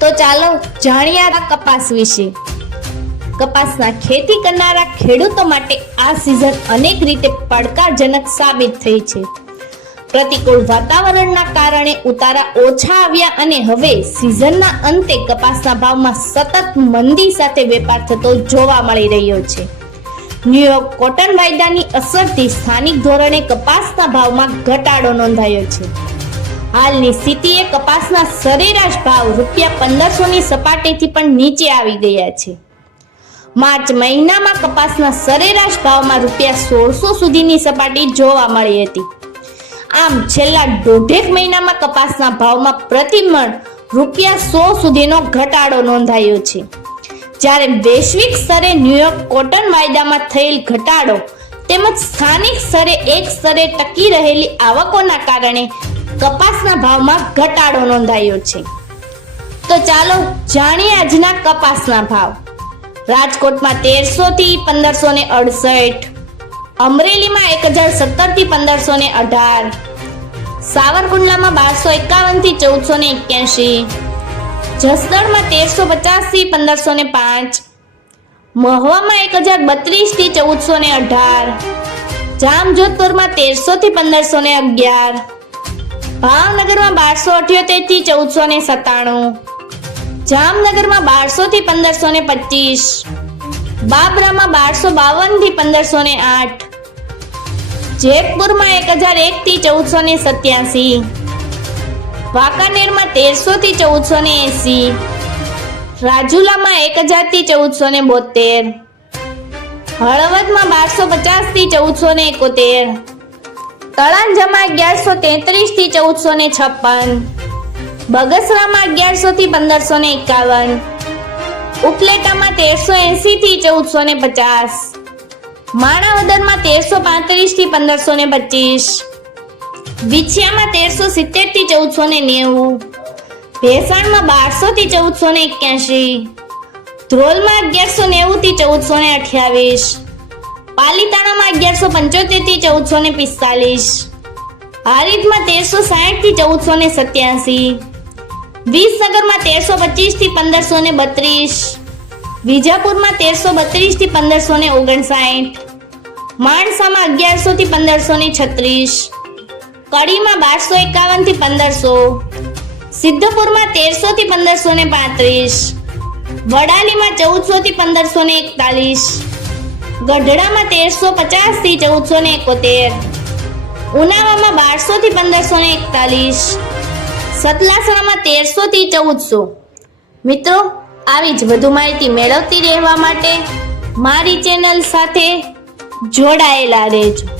તો ચાલો જાણીએ કપાસ વિશે. કપાસના ખેતી કરનારા ખેડૂતો માટે આ સિઝન અનેક રીતે પડકારજનક સાબિત થઈ છે. પ્રતિકૂળ વાતાવરણના કારણે ઉતારા ઓછા આવ્યા અને હવે સિઝનના અંતે કપાસના ભાવમાં સતત મંદી સાથે વેપાર થતો જોવા મળી રહ્યો છે. ન્યુયોર્ક કોટન વાયદાની અસરથી સ્થાનિક ધોરણે કપાસના ભાવમાં ઘટાડો નોંધાયો છે. હાલની સ્થિતિએ કપાસના સરેરાશ ભાવ રૂપિયા પંદરસો ની સપાટીથી પણ નીચે આવી ગયા છે. માર્ચ મહિનામાં કપાસના સરેરાશ ભાવમાં રૂપિયા સોળસો સુધીની સપાટી જોવા મળી હતી. આમ છેલ્લા દોઢેક મહિનામાં કપાસના ભાવમાં પ્રતિમણ રૂપિયા સો સુધીનો ઘટાડો નોંધાયો છે. જ્યારે વૈશ્વિક સ્તરે ન્યુયોર્ક કોટન વાયદામાં થયેલ ઘટાડો તેમજ સ્થાનિક સ્તરે એક સ્તરે ટકી રહેલી આવકોના કારણે કપાસના ભાવમાં ઘટાડો નોંધાયો છે. તો ચાલો જાણીએ આજના કપાસના ભાવ. રાજકોટમાં તેરસો થી પંદરસો ને અડસઠ, અમરેલીમાં એક હજાર સત્તરથી પંદરસો ને અઢાર, સાવરકુંડલામાં બારસો એકાવનથી ચૌદસો ને એક્યાસી જસદણમાં તેરસો પચાસથી પંદરસો ને પાંચ, મહુવામાં એક હજાર બત્રીસથી ચૌદસો ને અઢાર, જામજોધપુરમાં તેરસો થી પંદરસો ને અગિયાર ભાવનગરમાં બારસો અઠ્યોતેરથી ચૌદસો ને સત્તાણું. જામનગરમાં બારસો થી પંદરસો ને પચીસ. બાબરામાં બારસો બાવનથી પંદરસો ને આઠ. જેતપુરમાં એક હજાર એક થી ચૌદસો ને સત્યાસી. વાંકાનેરમાં તેરસો થી ચૌદસો ને એસી. રાજુલામાં એક હજારથી ચૌદસો ને બોતેર હળવદમાં બારસો પચાસથી ચૌદસો ને એકોતેર. તળાંજામાં અગિયારસો તેત્રીસથી ચૌદસો ને છપ્પન. બગસરામાં અગિયારસો થી પંદરસો ને એકાવન. ઉપલેટામાં તેરસો એસી થી ચૌદસો ને પચાસ. માણાવદરમાં તેરસો પાંત્રીસથી પંદરસો ને પચીસ. વિછિયામાં તેરસો સિત્તેરથી ચૌદસો ને નેવું. ભેસાણમાં બારસો થી ચૌદસો ને એક્યાસી ધ્રોલમાં અગિયારસો નેવું થી ચૌદસો ને અઠ્યાવીસ. પાલીતાણામાં અગિયારસો પંચોતેરથી ચૌદસો ને પિસ્તાલીસ. હારીજમાં તેરસો સાઠથી ચૌદસો ને સત્યાસી. વિસનગરમાં તેરસો પચીસથી પંદરસો ને બત્રીસ. વિજાપુરમાં તેરસો બત્રીસથી પંદરસો ને ઓગણસાઠ. માણસામાં અગિયારસો થી પંદરસો ને છત્રીસ. કડીમાં બારસો એકાવનથી પંદરસો. સિદ્ધપુરમાં તેરસો થી પંદરસો ને પાંત્રીસ. વડાલીમાં ચૌદસો થી પંદરસો ને એકતાલીસ. ગઢડામાં તેરસો પચાસથી ચૌદસો ને એકોતેર. ઉનાવામાં બારસો થી પંદરસો ને એકતાલીસ. સતલાસણામાં તેરસો થી ચૌદસો. મિત્રો, આવી જ વધુ માહિતી મેળવતી રહેવા માટે મારી ચેનલ સાથે જોડાયેલા રહેજો.